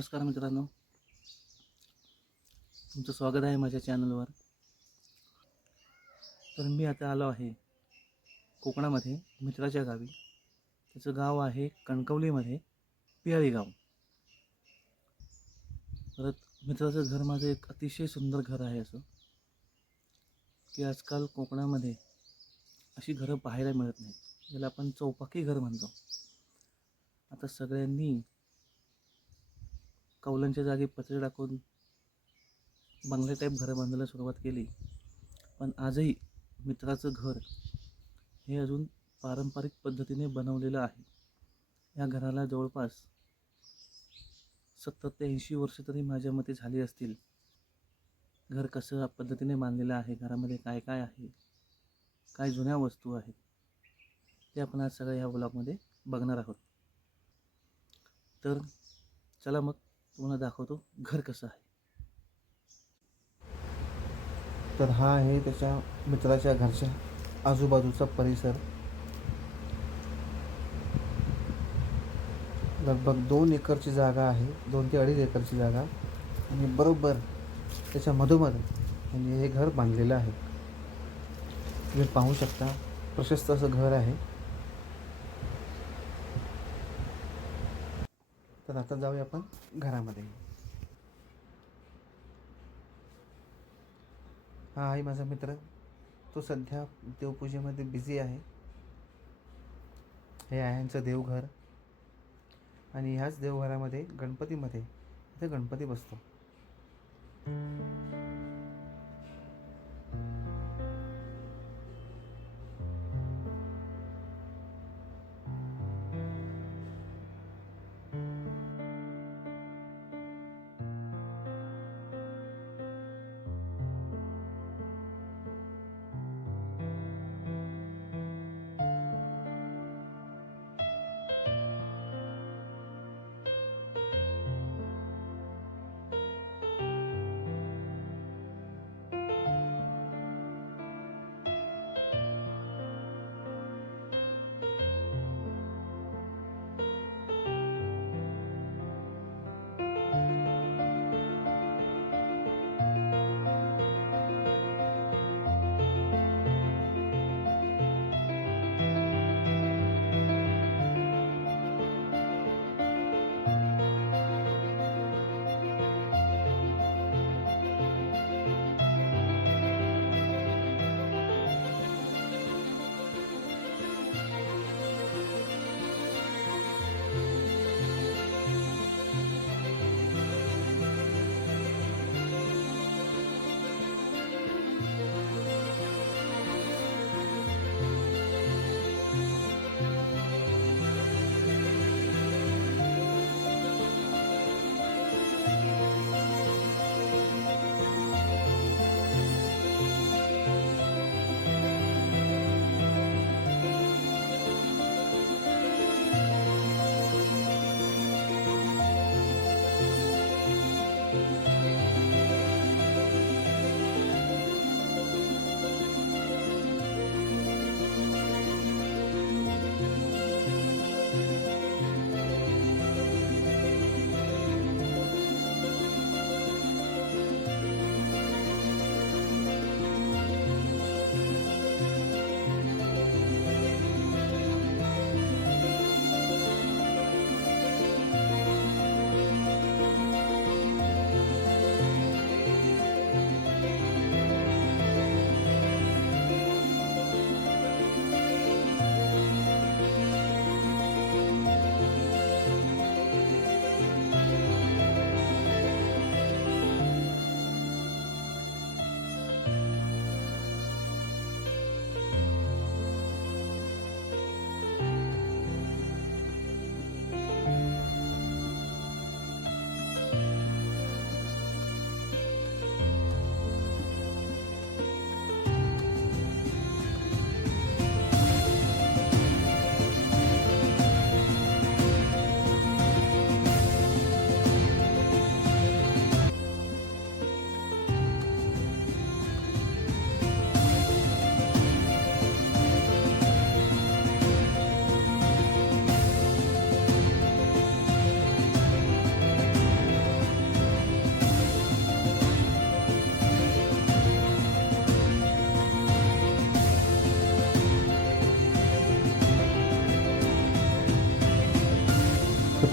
नमस्कार मित्रांनो. तुमचं स्वागत आहे माझ्या चॅनलवर. तर मी आता आलो आहे कोकणामध्ये मित्राच्या गावी. त्याचं गाव आहे कणकवलीमध्ये पियाळी गाव परत मित्राचं घर माझं एक अतिशय सुंदर घर आहे असं की आजकाल कोकणामध्ये अशी घरं पाहायला मिळत नाहीत. ज्याला आपण चौपाकी घर म्हणतो. आता सगळ्यांनी कौलांच्या जागी पत्रे टाकून बंगले टाईप घरं बांधायला सुरुवात केली. पण आजही मित्राचं घर हे अजून पारंपरिक पद्धतीने बनवलेलं आहे. या घराला जवळपास सत्तर ते ऐंशी वर्ष तरी माझ्या मते झाली असतील. घर कसं पद्धतीने बांधलेलं आहे घरामध्ये काय काय आहे काय जुन्या वस्तू आहेत ते आपण आज सगळ्या ह्या ब्लॉगमध्ये बघणार आहोत. तर चला मग तुम्हाला दाखवतो घर कसं आहे. तर हा आहे त्याच्या मित्राच्या घरच्या आजूबाजूचा परिसर. लगभग दोन एकरची जागा आहे दोन ते अडीच एकरची जागा. आणि बरोबर त्याच्या मधोमध म्हणजे हे घर बांधलेलं आहे. तुम्ही पाहू शकता प्रशस्त असं घर आहे. तर आता जाऊया आपण घरामध्ये. हा आहे माझा मित्र. तो सध्या देवपूजेमध्ये बिझी आहे. हे आहे यांचं देवघर. आणि ह्याच देवघरामध्ये गणपतीमध्ये इथे गणपती बसतो.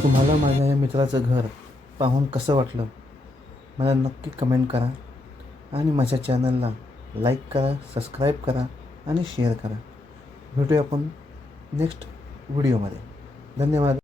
तुम्हाला माझ्या या मित्राचं घर पाहून कसं वाटलं मला नक्की कमेंट करा आणि माझ्या चॅनलला लाईक करा सबस्क्राईब करा आणि शेअर करा. भेटूया आपण नेक्स्ट व्हिडिओमध्ये धन्यवाद.